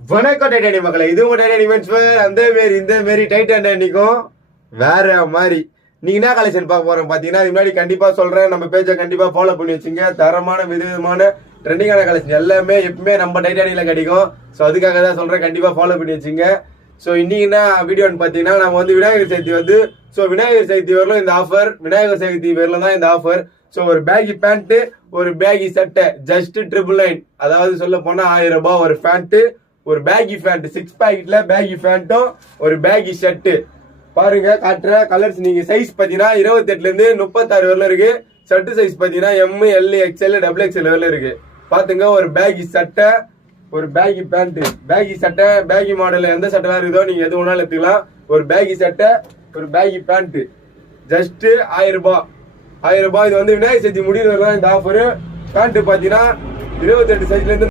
வணக்கம் டைட்டானியம் மக்களை, இது உங்க டைட்டானியம் மென்ஸ் வேர். அந்த மாரி இந்த மாரி டைட்டானியம்க்கும் வேற மாதிரி நீங்க என்ன கலெக்ஷன் பார்க்க போறோம் பாத்தீங்கன்னா, இது முன்னாடி கண்டிப்பா சொல்றேன், நம்ம பேஜை கண்டிப்பா ஃபாலோ பண்ணி வச்சுங்க. தரமான விதவிதமான ட்ரெண்டிங்கான கலெக்ஷன் எல்லாமே எப்பவுமே நம்ம டைட்டானியில கிடைக்கும். ஸோ அதுக்காக தான் சொல்றேன், கண்டிப்பா ஃபாலோ பண்ணி வச்சுங்க. ஸோ இன்னைக்கு என்ன வீடியோன்னு பாத்தீங்கன்னா, நம்ம வந்து விநாயகர் சதுர்த்தி வந்து விநாயகர் சதுர்த்தி வரலும் இந்த ஆஃபர், விநாயகர் சதுர்த்தி வரலும் தான் இந்த ஆஃபர். ஸோ ஒரு பேகி பேண்ட், ஒரு பேகி சட்டை ஜஸ்ட் 999, அதாவது சொல்ல போனா 1000 ரூபாய். ஒரு பேண்ட், ஒரு பேகி பேண்ட் 6 பாக்கெட்ல பேகி பேண்ட்டும் ஒரு பேகி ஷர்ட் பாருங்க. காட்டுற கலர்ஸ் நீங்க சைஸ் பாத்தீங்கன்னா 28ல இருந்து 36 வரல இருக்கு. ஷர்ட் சைஸ் பாத்தீங்கன்னா M, L, XL, double XL வரல இருக்கு. பாத்துங்க, ஒரு பேகி சட்டை, ஒரு பேகி பேண்ட். பேகி சட்டை, பேகி மாடல் எந்த சட்டைலாம் இருக்குதோ நீங்க எது வேணாலும் எடுத்துக்கலாம். ஒரு பேகி சட்டை, ஒரு பேகி பேண்ட் ஜஸ்ட் 1000 ரூபாய். 1000 ரூபாய். இது வந்து விநாயகர் சதுர்த்தி முடிவு வரலாம் இந்த ஆஃபர். பேண்ட் பாத்தீங்கன்னா 28 சைஸ்ல இருந்து